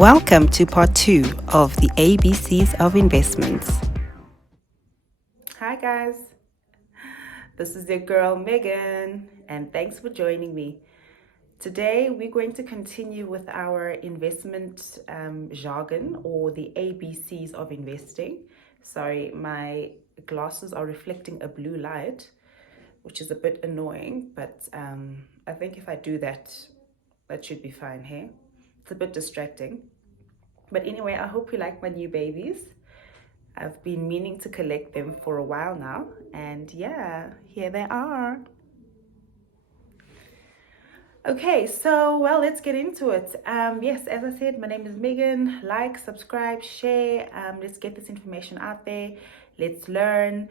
Welcome to part 2 of the ABCs of investments. Hi guys, this is your girl Megan, and thanks for joining me. Today we're going to continue with our investment jargon, or the ABCs of investing. Sorry, my glasses are reflecting a blue light, which is a bit annoying, but I think if I do that, that should be fine here. It's a bit distracting. But anyway, I hope you like my new babies. I've been meaning to collect them for a while now, and yeah, here they are. Okay, so well, let's get into it. Yes, as I said, my name is Megan. Like, subscribe, share. Let's get this information out there. Let's learn.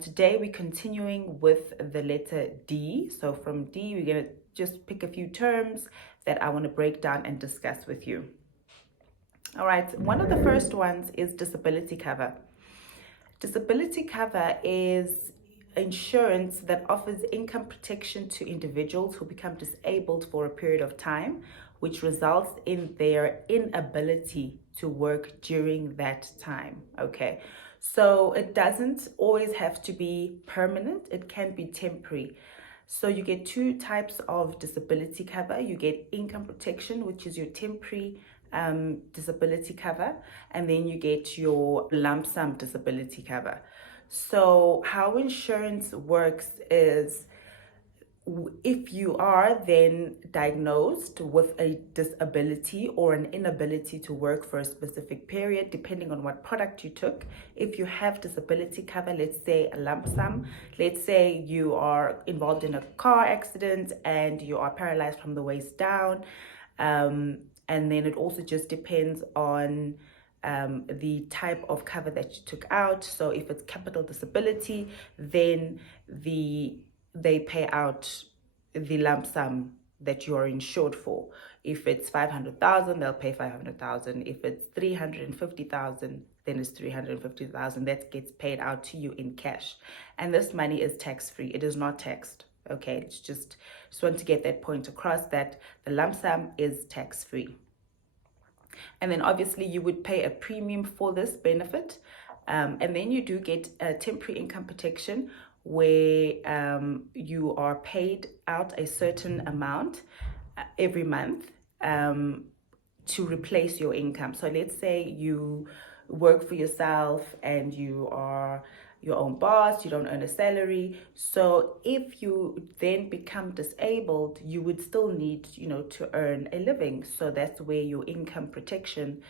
Today we're continuing with the letter D. So from D, we're gonna just pick a few terms that I want to break down and discuss with you. All right, one of the first ones is disability cover. Disability cover is insurance that offers income protection to individuals who become disabled for a period of time, which results in their inability to work during that time. Okay, so it doesn't always have to be permanent, it can be temporary. So you get two types of disability cover. You get income protection, which is your temporary disability cover, and then you get your lump sum disability cover. So how insurance works is, if you are then diagnosed with a disability or an inability to work for a specific period, depending on what product you took, if you have disability cover, let's say a lump sum, let's say you are involved in a car accident and you are paralyzed from the waist down, and then it also just depends on the type of cover that you took out. So if it's capital disability, then they pay out the lump sum that you are insured for. If it's 500,000, they'll pay 500,000. If it's 350,000, then it's 350,000. That gets paid out to you in cash. And this money is tax-free. It is not taxed. Okay, it's just want to get that point across, that the lump sum is tax-free. And then obviously you would pay a premium for this benefit. And then you do get a temporary income protection, where you are paid out a certain amount every month to replace your income. So let's say you work for yourself and you are your own boss, you don't earn a salary. So if you then become disabled, you would still need, to earn a living. So that's where your income protection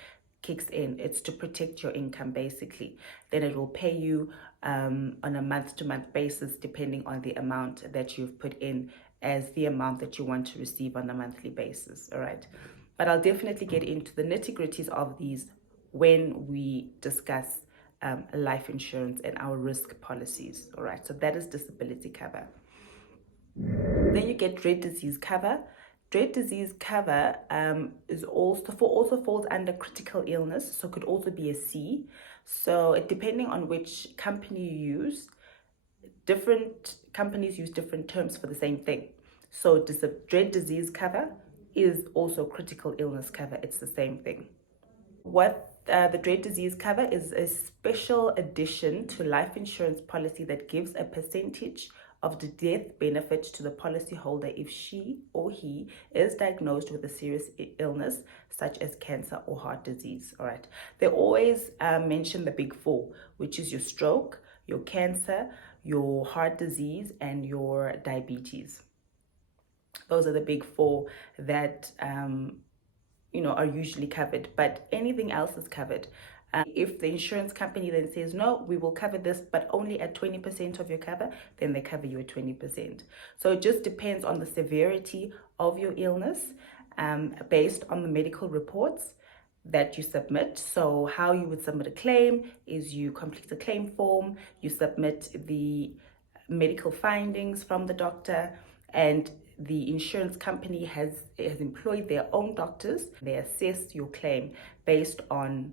kicks in. It's to protect your income, basically. Then it will pay you on a month-to-month basis, depending on the amount that you've put in as the amount that you want to receive on a monthly basis. All right. But I'll definitely get into the nitty-gritties of these when we discuss life insurance and our risk policies. All right, so that is disability cover. Then you get dread disease cover. Dread disease cover is also falls under critical illness, so could also be a C. So depending on which company you use, different companies use different terms for the same thing. So dread disease cover is also critical illness cover. It's the same thing. What the dread disease cover is a special addition to life insurance policy that gives a percentage of the death benefit to the policyholder if she or he is diagnosed with a serious illness such as cancer or heart disease. All right. They always mention the big four, which is your stroke, your cancer, your heart disease, and your diabetes. Those are the big four that are usually covered, but anything else is covered. If the insurance company then says, no, we will cover this, but only at 20% of your cover, then they cover you at 20%. So it just depends on the severity of your illness, based on the medical reports that you submit. So how you would submit a claim is you complete a claim form, you submit the medical findings from the doctor, and the insurance company has employed their own doctors. They assess your claim based on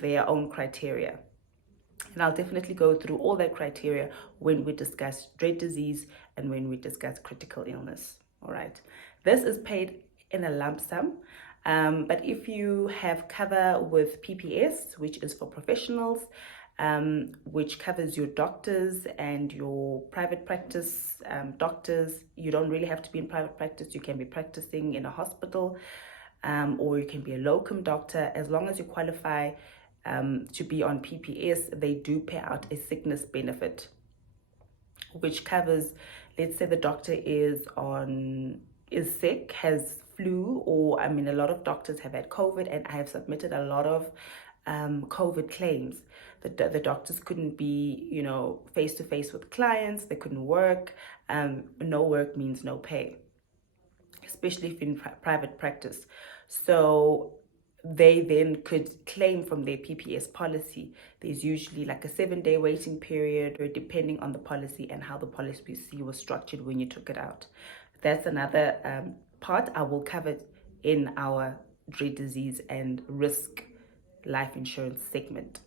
their own criteria. And I'll definitely go through all that criteria when we discuss dread disease and when we discuss critical illness. All right. This is paid in a lump sum. But if you have cover with PPS, which is for professionals, which covers your doctors and your private practice doctors, you don't really have to be in private practice. You can be practicing in a hospital, or you can be a locum doctor. As long as you qualify to be on PPS, they do pay out a sickness benefit, which covers, let's say the doctor is sick, has flu, or I mean, a lot of doctors have had COVID, and I have submitted a lot of COVID claims. The doctors couldn't be, face to face with clients. They couldn't work. No work means no pay, especially if in private practice. So they then could claim from their PPS policy. There's usually like a 7-day waiting period, or depending on the policy and how the policy was structured when you took it out. That's another part I will cover in our dread disease and risk life insurance segment.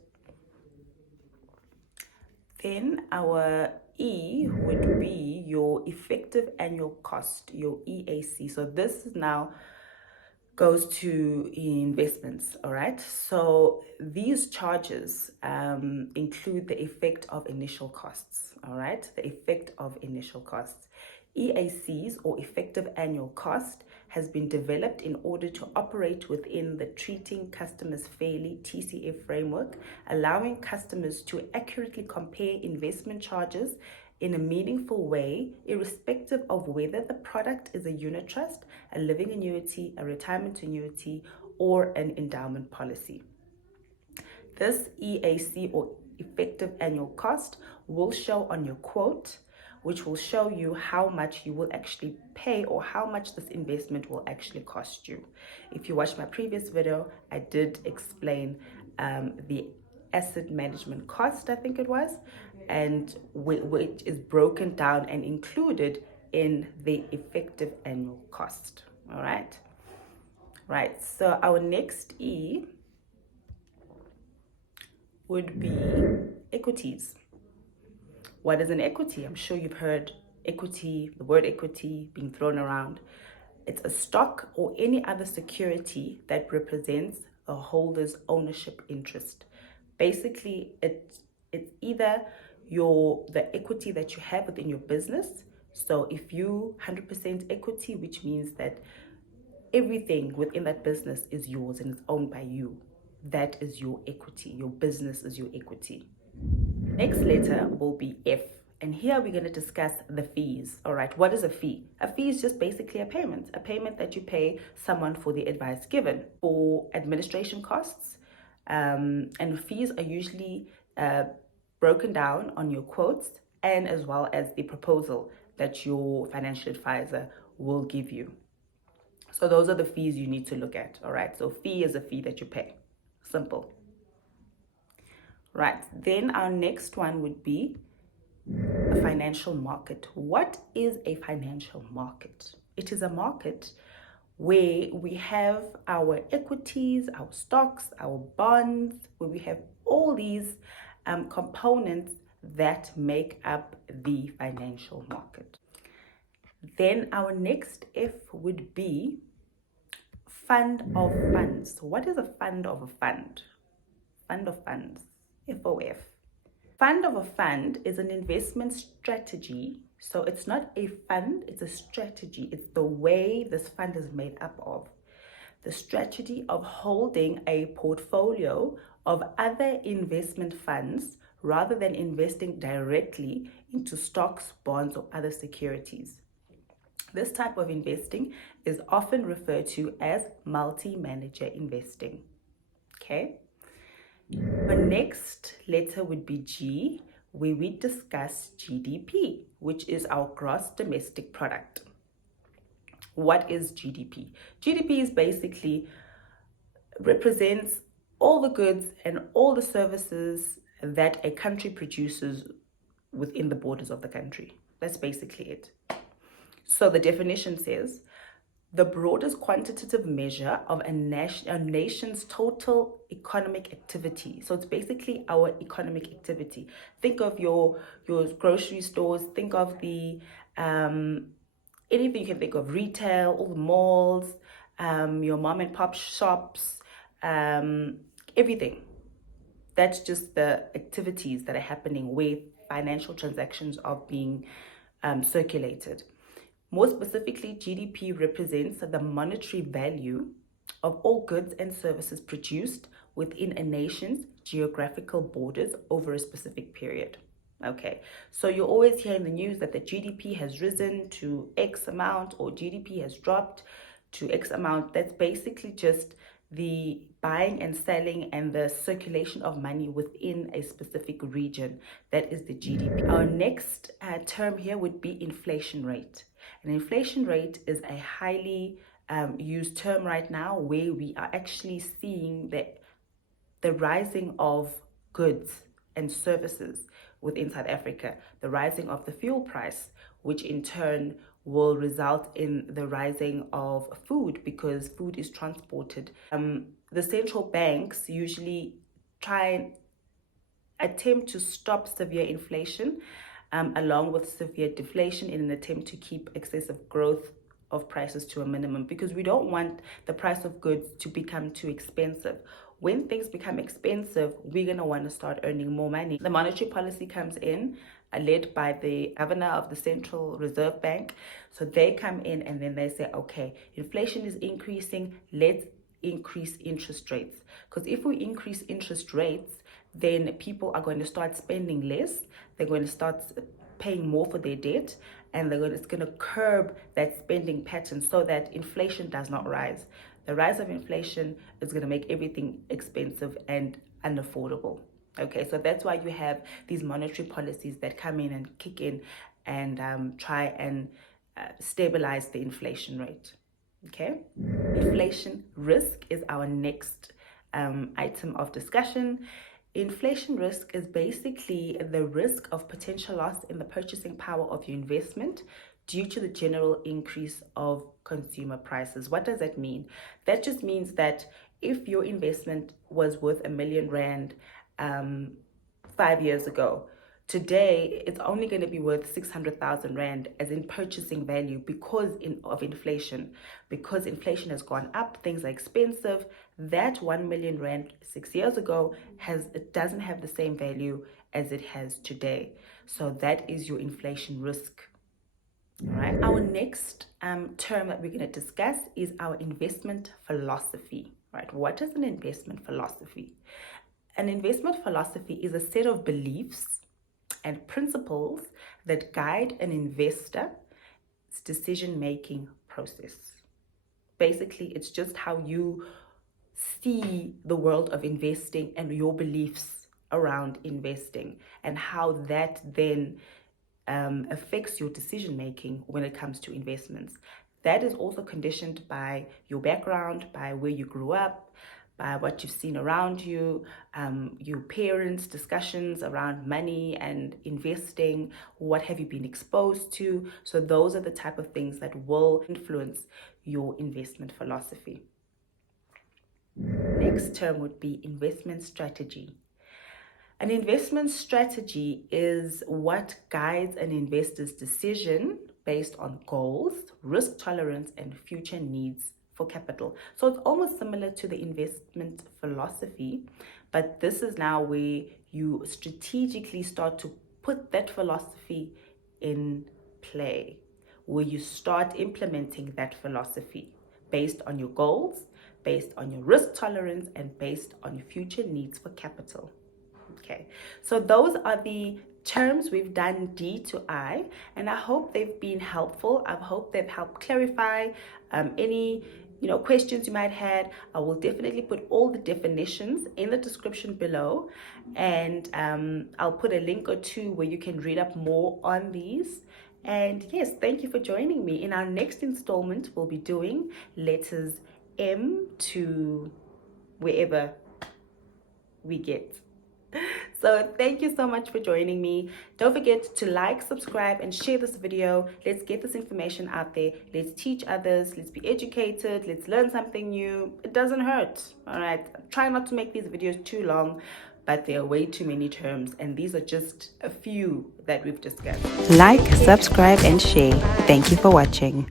Then our E would be your effective annual cost, your EAC. So this now goes to investments, all right? So these charges include the effect of initial costs, all right? The effect of initial costs. EACs, or effective annual cost, has been developed in order to operate within the Treating Customers Fairly TCF framework, allowing customers to accurately compare investment charges in a meaningful way, irrespective of whether the product is a unit trust, a living annuity, a retirement annuity, or an endowment policy. This EAC, or effective annual cost, will show on your quote, which will show you how much you will actually pay, or how much this investment will actually cost you. If you watched my previous video, I did explain the asset management cost, I think it was, and which is broken down and included in the effective annual cost. All right. Right. So our next E would be equities. What is an equity? I'm sure you've heard equity, the word equity being thrown around. It's a stock or any other security that represents a holder's ownership interest. Basically, it's either the equity that you have within your business. So if you 100% equity, which means that everything within that business is yours and it's owned by you, that is your equity. Your business is your equity. Next letter will be F. And here we're going to discuss the fees. All right, what is a fee? A fee is just basically a payment that you pay someone for the advice given, for administration costs. And fees are usually broken down on your quotes, and as well as the proposal that your financial advisor will give you. So those are the fees you need to look at. All right, so fee is a fee that you pay. Simple. Right, then our next one would be a financial market. What is a financial market? It is a market where we have our equities, our stocks, our bonds, where we have all these components that make up the financial market. Then our next F would be fund of funds. So what is a fund of a fund? Fund of funds, FOF. Fund of a fund is an investment strategy. So it's not a fund, it's a strategy. It's the way this fund is made up of. The strategy of holding a portfolio of other investment funds rather than investing directly into stocks, bonds, or other securities. This type of investing is often referred to as multi-manager investing. Okay. The next letter would be G, where we discuss GDP, which is our gross domestic product. What is GDP? GDP is basically represents all the goods and all the services that a country produces within the borders of the country. That's basically it. So the definition says, the broadest quantitative measure of a nation's total economic activity. So it's basically our economic activity. Think of your grocery stores, think of the anything you can think of, retail, all the malls, your mom and pop shops, everything. That's just the activities that are happening where financial transactions are being circulated. More specifically, GDP represents the monetary value of all goods and services produced within a nation's geographical borders over a specific period. Okay, so you always hear in the news that the GDP has risen to X amount or GDP has dropped to X amount. That's basically just the buying and selling and the circulation of money within a specific region. That is the GDP. Our next term here would be inflation rate. An inflation rate is a highly used term right now where we are actually seeing the rising of goods and services within South Africa, the rising of the fuel price, which in turn will result in the rising of food because food is transported. The central banks usually try and attempt to stop severe inflation along with severe deflation in an attempt to keep excessive growth of prices to a minimum, because we don't want the price of goods to become too expensive. When things become expensive, we're going to want to start earning more money. The monetary policy comes in, led by the governor of the Central Reserve Bank. So they come in and then they say, okay, inflation is increasing, let's increase interest rates. Because if we increase interest rates, then people are going to start spending less. They're going to start paying more for their debt, and it's going to curb that spending pattern so that inflation does not rise. The rise of inflation is going to make everything expensive and unaffordable. Okay, so that's why you have these monetary policies that come in and kick in and try and stabilize the inflation rate. Okay, inflation risk is our next item of discussion. Inflation risk is basically the risk of potential loss in the purchasing power of your investment due to the general increase of consumer prices. What does that mean? That just means that if your investment was worth R1 million 5 years ago, today it's only going to be worth 600,000 Rand as in purchasing value because of inflation. Because inflation has gone up, things are expensive. That 1 million Rand 6 years ago it doesn't have the same value as it has today. So that is your inflation risk. All right. Our next term that we're going to discuss is our investment philosophy. Right? What is an investment philosophy? An investment philosophy is a set of beliefs and principles that guide an investor's decision-making process. Basically, it's just how you see the world of investing and your beliefs around investing and how that then affects your decision-making when it comes to investments. That is also conditioned by your background, by where you grew up, by what you've seen around you, your parents' discussions around money and investing, what have you been exposed to. So those are the type of things that will influence your investment philosophy. Next term would be investment strategy. An investment strategy is what guides an investor's decision based on goals, risk tolerance, and future needs for capital. So it's almost similar to the investment philosophy, but this is now where you strategically start to put that philosophy in play, where you start implementing that philosophy based on your goals, based on your risk tolerance, and based on your future needs for capital. Okay, so those are the terms. We've done D to I, and I hope they've been helpful. I hope they've helped clarify any questions you might have. I will definitely put all the definitions in the description below, and I'll put a link or two where you can read up more on these. And yes, thank you for joining me. In our next installment, we'll be doing letters M to wherever we get. So thank you so much for joining me. Don't forget to like, subscribe, and share this video. Let's get this information out there. Let's teach others. Let's be educated. Let's learn something new. It doesn't hurt. All right. Try not to make these videos too long, but there are way too many terms, and these are just a few that we've discussed. Like, subscribe, and share. Thank you for watching.